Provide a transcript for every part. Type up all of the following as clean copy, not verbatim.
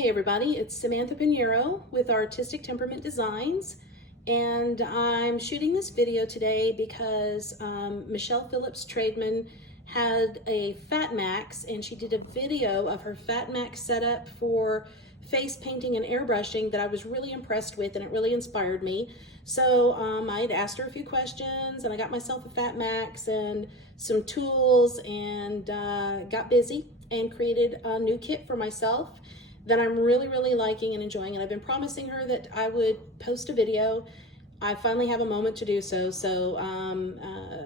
Hey everybody, it's Samantha Pinheiro with Artistic Temperament Designs, and I'm shooting this video today because Michelle Phillips Trademan had a FatMax, and she did a video of her FatMax setup for face painting and airbrushing that I was really impressed with, and it really inspired me. So I had asked her a few questions, and I got myself a FatMax and some tools, and got busy and created a new kit for myself that I'm really liking and enjoying. And I've been promising her that I would post a video. I finally have a moment to do so. So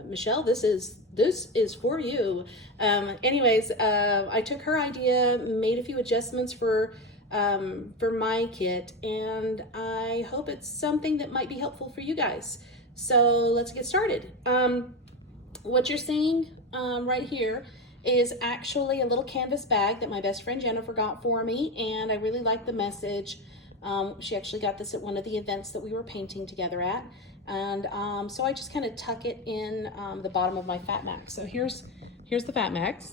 Michelle, this is for you. Anyways, I took her idea, made a few adjustments for my kit, and I hope it's something that might be helpful for you guys. So let's get started. What you're seeing right here is actually a little canvas bag that my best friend Jennifer got for me, and I really like the message. She actually got this at one of the events that we were painting together at, and so I just kind of tuck it in the bottom of my FatMax. So here's the FatMax,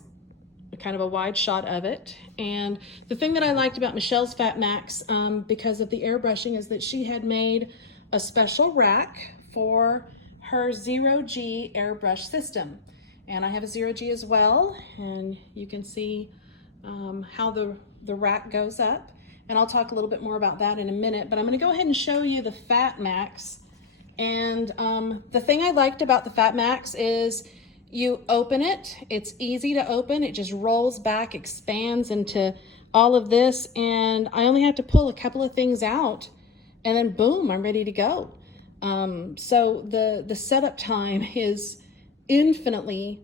kind of a wide shot of it. And the thing that I liked about Michelle's FatMax, because of the airbrushing, is that she had made a special rack for her 0G airbrush system. And I have a 0G as well, and you can see how the rack goes up. And I'll talk a little bit more about that in a minute, but I'm gonna go ahead and show you the FatMax. And the thing I liked about the FatMax is you open it, it's easy to open, it just rolls back, expands into all of this, and I only have to pull a couple of things out, and then boom, I'm ready to go. So the setup time is infinitely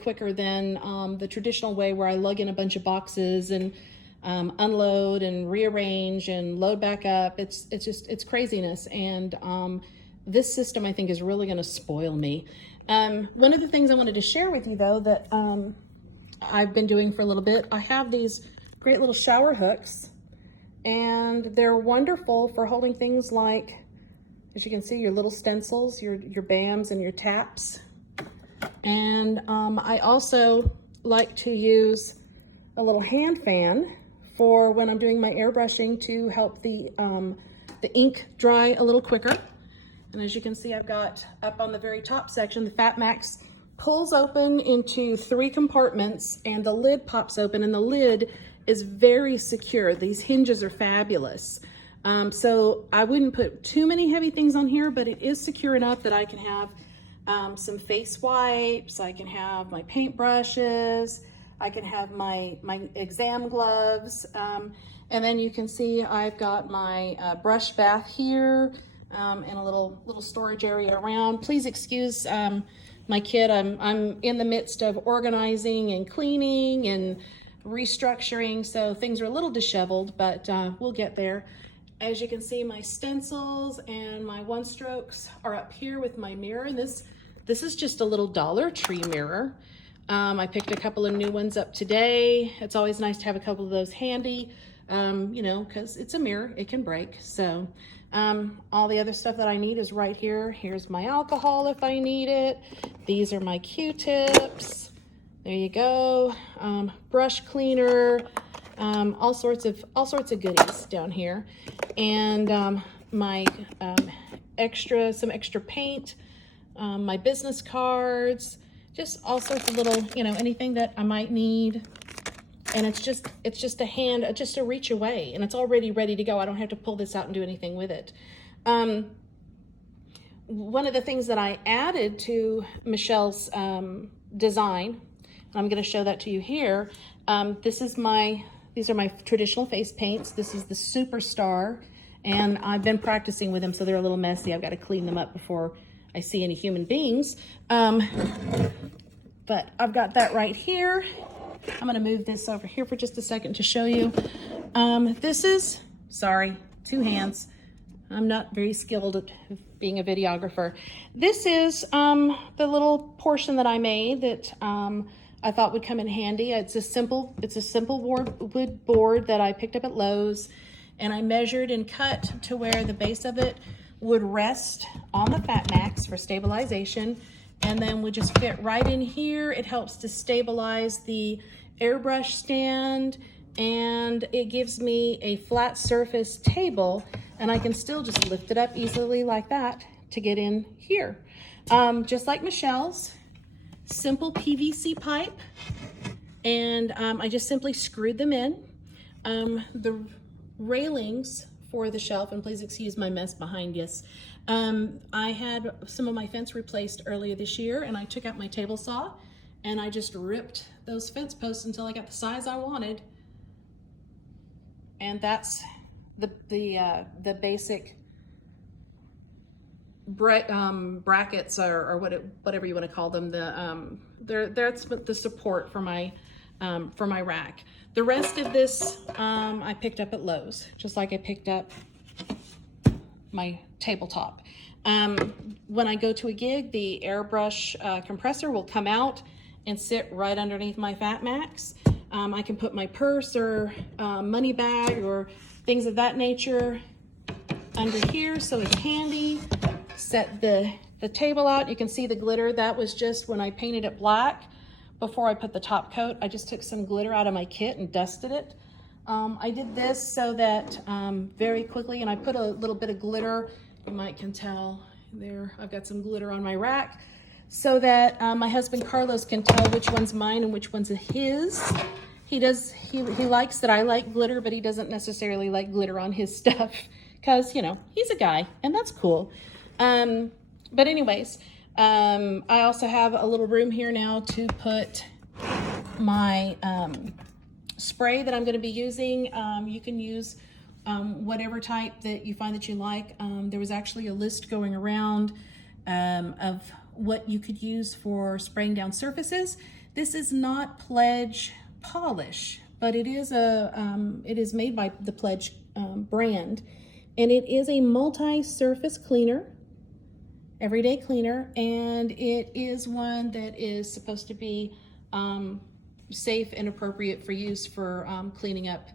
quicker than the traditional way where I lug in a bunch of boxes and unload and rearrange and load back up. It's craziness, and this system I think is really going to spoil me. One of the things I wanted to share with you though that I've been doing for a little bit, I have these great little shower hooks, and they're wonderful for holding things like, as you can see, your little stencils, your BAMs and your taps. And I also like to use a little hand fan for when I'm doing my airbrushing to help the ink dry a little quicker. And as you can see, I've got up on the very top section, the FatMax pulls open into 3 compartments, and the lid pops open, and the lid is very secure. These hinges are fabulous. So I wouldn't put too many heavy things on here, but it is secure enough that I can have some face wipes, I can have my paint brushes, I can have my exam gloves, and then you can see I've got my brush bath here, and a little storage area around. Please excuse my kid. I'm in the midst of organizing and cleaning and restructuring, so things are a little disheveled, but we'll get there. As you can see, my stencils and my one strokes are up here with my mirror, and this is just a little Dollar Tree mirror. I picked a couple of new ones up today. It's always nice to have a couple of those handy, you know, because it's a mirror, it can break. So all the other stuff that I need is right here. Here's my alcohol if I need it. These are my Q-tips. There you go. Brush cleaner, all sorts of goodies down here. And my some extra paint, my business cards, just all sorts of little, you know, anything that I might need. And it's just a reach away, and it's already ready to go. I don't have to pull this out and do anything with it. One of the things that I added to Michelle's design, and I'm going to show that to you here. These are my traditional face paints. This is the Superstar, and I've been practicing with them, so they're a little messy. I've got to clean them up before I see any human beings. But I've got that right here. I'm gonna move this over here for just a second to show you. This is, sorry, 2 hands. I'm not very skilled at being a videographer. This is the little portion that I made that I thought would come in handy. It's a simple wood board that I picked up at Lowe's, and I measured and cut to where the base of it would rest on the FatMax for stabilization, and then would just fit right in here. It helps to stabilize the airbrush stand and it gives me a flat surface table, and I can still just lift it up easily like that to get in here. Just like Michelle's, simple PVC pipe, and I just simply screwed them in. The railings for the shelf, and please excuse my mess behind us. I had some of my fence replaced earlier this year, and I took out my table saw and I just ripped those fence posts until I got the size I wanted. And that's the basic brackets, or whatever you want to call them. That's the support for my rack. The rest of this I picked up at Lowe's, just like I picked up my tabletop. When I go to a gig, the airbrush compressor will come out and sit right underneath my FatMax. I can put my purse or money bag or things of that nature under here, so it's handy. Set the table out. You can see the glitter. That was just when I painted it black before I put the top coat. I just took some glitter out of my kit and dusted it. I did this so that very quickly, and I put a little bit of glitter. You might can tell there, I've got some glitter on my rack, so that my husband Carlos can tell which one's mine and which one's his. He likes that I like glitter, but he doesn't necessarily like glitter on his stuff because, you know, he's a guy, and that's cool. But anyways, I also have a little room here now to put my spray that I'm going to be using. You can use whatever type that you find that you like. There was actually a list going around of what you could use for spraying down surfaces. This is not Pledge polish, but it is made by the Pledge brand, and it is a multi-surface cleaner, everyday cleaner, and it is one that is supposed to be safe and appropriate for use for cleaning up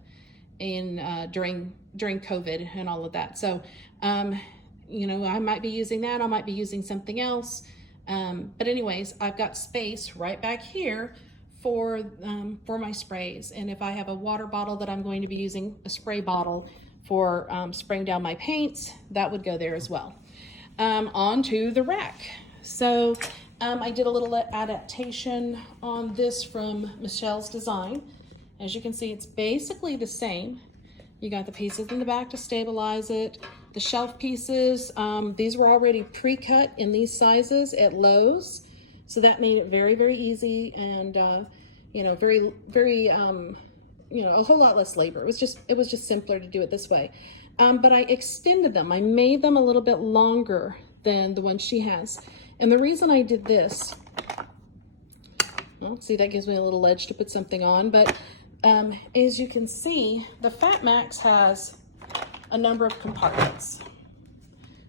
in during COVID and all of that. So you know, I might be using that, I might be using something else, but anyways, I've got space right back here for my sprays. And if I have a water bottle that I'm going to be using, a spray bottle for spraying down my paints, that would go there as well. Onto the rack. So I did a little adaptation on this from Michelle's design. As you can see, it's basically the same. You got the pieces in the back to stabilize it. The shelf pieces, these were already pre-cut in these sizes at Lowe's. So that made it very, very easy, and you know, very, you know, a whole lot less labor. It was just simpler to do it this way. But I extended them. I made them a little bit longer than the one she has. And the reason I did this, well, see, that gives me a little ledge to put something on, but as you can see, the FatMax has a number of compartments.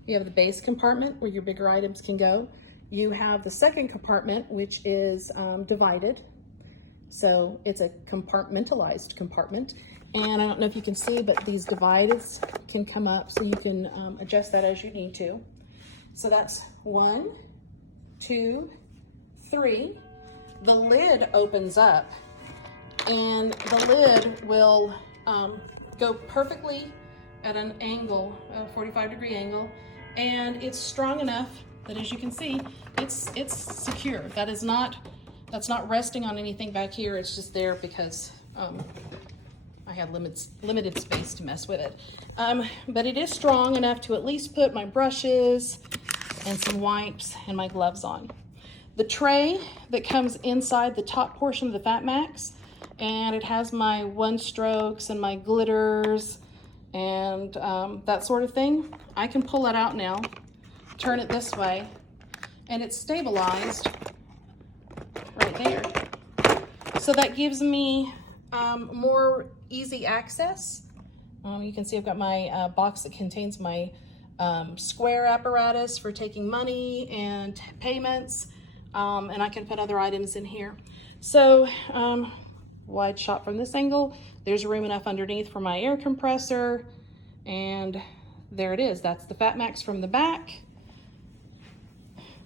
You have the base compartment where your bigger items can go. You have the second compartment, which is divided. So it's a compartmentalized compartment. And I don't know if you can see, but these dividers can come up, so you can adjust that as you need to. So that's 1, 2, 3. The lid opens up, and the lid will go perfectly at an angle, a 45-degree angle, and it's strong enough that, as you can see, it's secure. That's not resting on anything back here. It's just there because I had limited space to mess with it. But it is strong enough to at least put my brushes and some wipes and my gloves on. The tray that comes inside the top portion of the FatMax, and it has my one strokes and my glitters and that sort of thing. I can pull it out now, turn it this way, and it's stabilized right there. So that gives me more easy access. You can see I've got my box that contains my square apparatus for taking money and payments, and I can put other items in here. So wide shot from this angle, there's room enough underneath for my air compressor, and there it is. That's the FatMax from the back.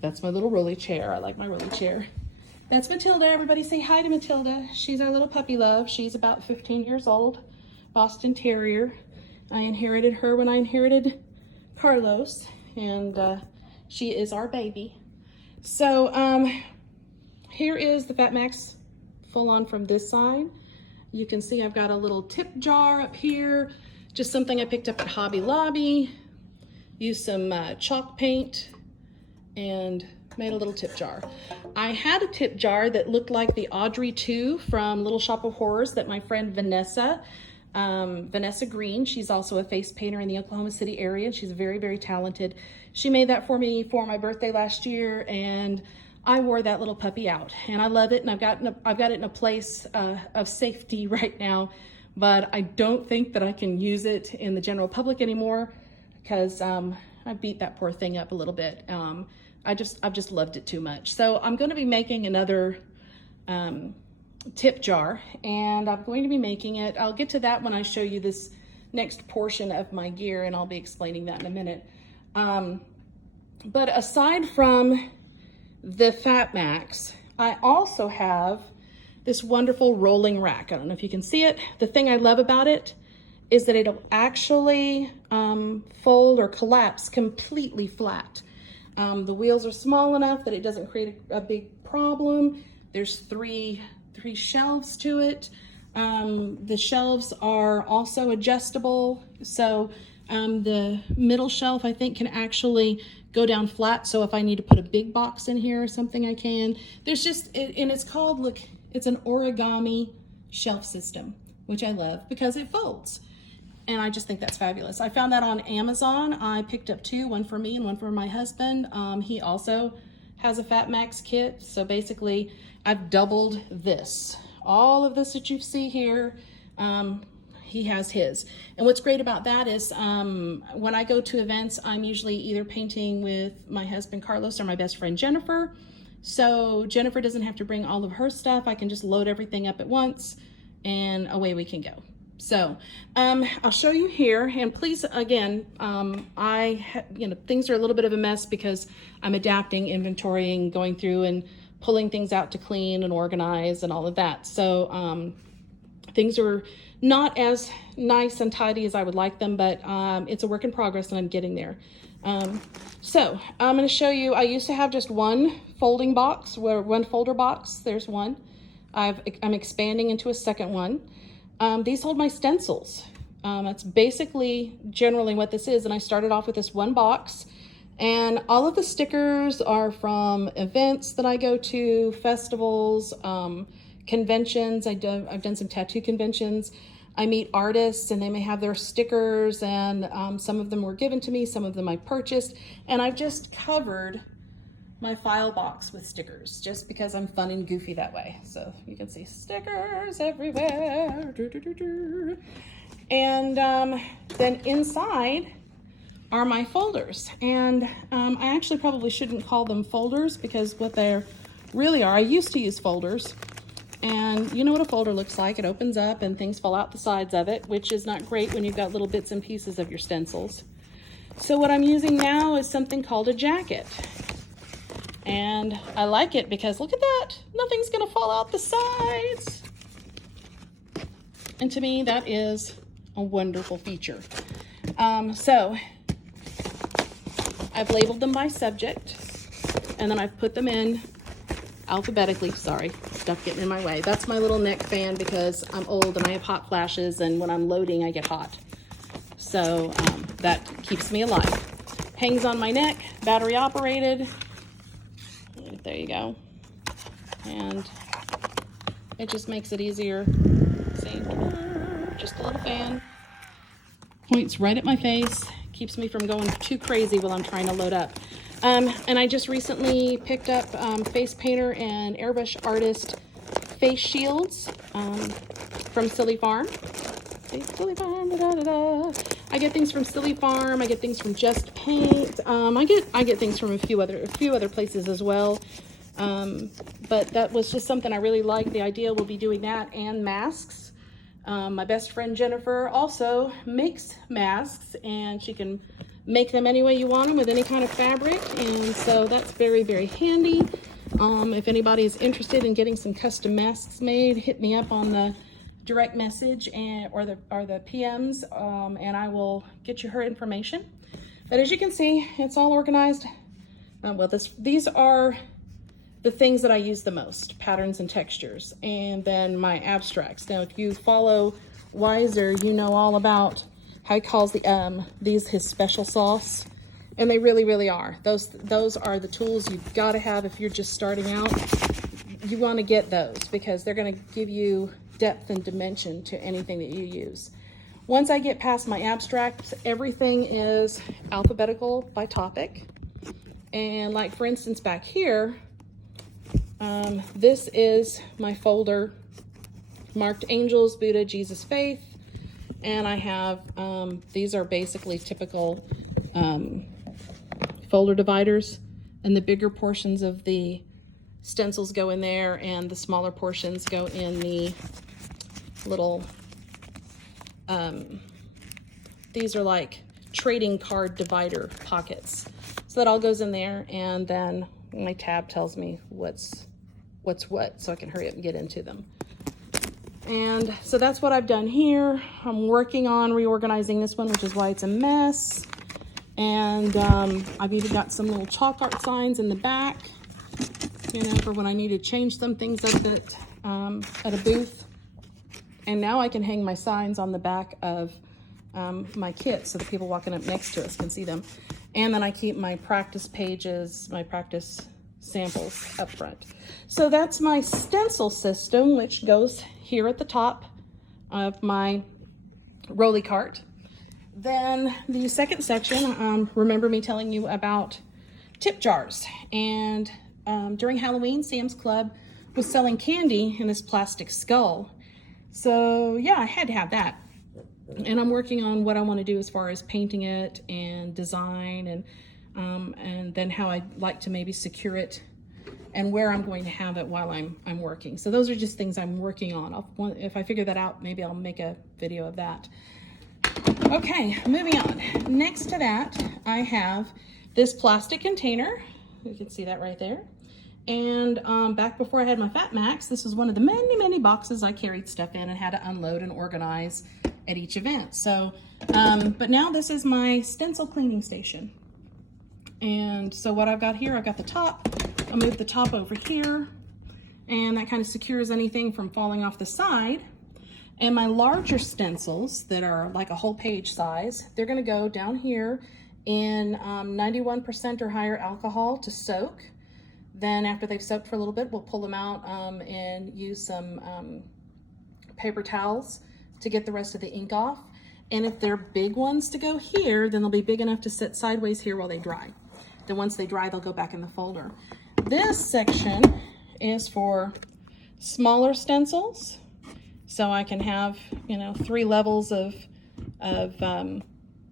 That's my little rolly chair. I like my rolly chair. That's Matilda. Everybody say hi to Matilda. She's our little puppy love. She's about 15 years old, Boston Terrier. I inherited her when I inherited Carlos, and she is our baby. So here is the FatMax full on from this side. You can see I've got a little tip jar up here, just something I picked up at Hobby Lobby. Used some chalk paint and made a little tip jar. I had a tip jar that looked like the Audrey 2 from Little Shop of Horrors that my friend Vanessa Green, she's also a face painter in the Oklahoma City area. She's very, very talented. She made that for me for my birthday last year, and I wore that little puppy out, and I love it, and I've got it in a place of safety right now, but I don't think that I can use it in the general public anymore because I beat that poor thing up a little bit. I've just loved it too much. So I'm going to be making another tip jar, and I'm going to be making it. I'll get to that when I show you this next portion of my gear, and I'll be explaining that in a minute. But aside from the FatMax, I also have this wonderful rolling rack. I don't know if you can see it. The thing I love about it is that it'll actually fold or collapse completely flat. The wheels are small enough that it doesn't create a big problem. There's three shelves to it. The shelves are also adjustable. So the middle shelf, I think, can actually go down flat. So if I need to put a big box in here or something, I can. There's just, and it's called, look, it's an origami shelf system, which I love because it folds. And I just think that's fabulous. I found that on Amazon. I picked up two, one for me and one for my husband. He also has a FatMax kit. So basically I've doubled this. All of this that you see here, he has his. And what's great about that is when I go to events, I'm usually either painting with my husband Carlos or my best friend Jennifer. So Jennifer doesn't have to bring all of her stuff. I can just load everything up at once and away we can go. So I'll show you here, and please, again, things are a little bit of a mess because I'm adapting, inventorying, going through and pulling things out to clean and organize and all of that. So things are not as nice and tidy as I would like them, but it's a work in progress and I'm getting there. So I'm going to show you, I used to have just one folding box, one folder box. There's one. I'm expanding into a second one. These hold my stencils. That's basically generally what this is. And I started off with this one box, and all of the stickers are from events that I go to, festivals, conventions. I've done some tattoo conventions. I meet artists and they may have their stickers, and some of them were given to me, some of them I purchased, and I've just covered my file box with stickers just because I'm fun and goofy that way. So you can see stickers everywhere. And then inside are my folders. And I actually probably shouldn't call them folders because what they really are, I used to use folders. And you know what a folder looks like. It opens up and things fall out the sides of it, which is not great when you've got little bits and pieces of your stencils. So what I'm using now is something called a jacket. And I like it because look at that, nothing's gonna fall out the sides. And to me, that is a wonderful feature. So I've labeled them by subject, and then I've put them in alphabetically. Sorry, stuff getting in my way. That's my little neck fan because I'm old and I have hot flashes, and when I'm loading, I get hot. So that keeps me alive. Hangs on my neck, battery operated. There you go. And it just makes it easier. See, just a little fan. Points right at my face. Keeps me from going too crazy while I'm trying to load up. And I just recently picked up face painter and airbrush artist face shields from Silly Farm. See, Silly Farm, I get things from Silly Farm. I get things from Just Paint. I get things from a few other places as well. But that was just something I really liked. The idea will be doing that and masks. My best friend Jennifer also makes masks, and she can make them any way you want them with any kind of fabric, and so that's very, very handy. If anybody is interested in getting some custom masks made, hit me up on the direct message or the PMs, and I will get you her information. But as you can see, it's all organized. These are the things that I use the most: patterns and textures, and then my abstracts. Now, if you follow Wiser, you know all about how he calls these his special sauce, and they really, really are. Those are the tools you've got to have if you're just starting out. You want to get those because they're going to give you depth and dimension to anything that you use. Once I get past my abstracts, everything is alphabetical by topic. And like, for instance, back here, this is my folder marked Angels, Buddha, Jesus, Faith. And I have, these are basically typical folder dividers, and the bigger portions of the stencils go in there and the smaller portions go in the little, these are like trading card divider pockets. So that all goes in there, and then my tab tells me what's what, so I can hurry up and get into them. And so that's what I've done here. I'm working on reorganizing this one, which is why it's a mess. And I've even got some little chalk art signs in the back, you know, for when I need to change some things up at a booth. And now I can hang my signs on the back of my kit so that people walking up next to us can see them. And then I keep my practice pages, my practice samples up front. So that's my stencil system, which goes here at the top of my rolly cart. Then the second section, remember me telling you about tip jars. And during Halloween, Sam's Club was selling candy in this plastic skull. So yeah, I had to have that. And I'm working on what I want to do as far as painting it and design, and then how I'd like to maybe secure it and where I'm going to have it while I'm working. So those are just things I'm working on. If I figure that out, maybe I'll make a video of that. Okay, moving on. Next to that, I have this plastic container. You can see that right there. And back before I had my FatMax, this was one of the many, many boxes I carried stuff in and had to unload and organize at each event. So, but now this is my stencil cleaning station. And so what I've got here, I've got the top. I'll move the top over here, and that kind of secures anything from falling off the side. And my larger stencils that are like a whole page size, they're gonna go down here in 91% or higher alcohol to soak. Then after they've soaked for a little bit, we'll pull them out and use some paper towels to get the rest of the ink off. And if they're big ones to go here, then they'll be big enough to sit sideways here while they dry. Then once they dry, they'll go back in the folder. This section is for smaller stencils. So I can have, you know, 3 levels of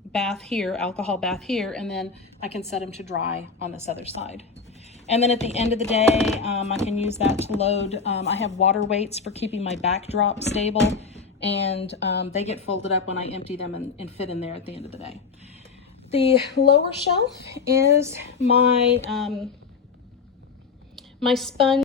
bath here, alcohol bath here, and then I can set them to dry on this other side. And then at the end of the day, I can use that to load. I have water weights for keeping my backdrop stable, and they get folded up when I empty them and fit in there at the end of the day. The lower shelf is my my sponge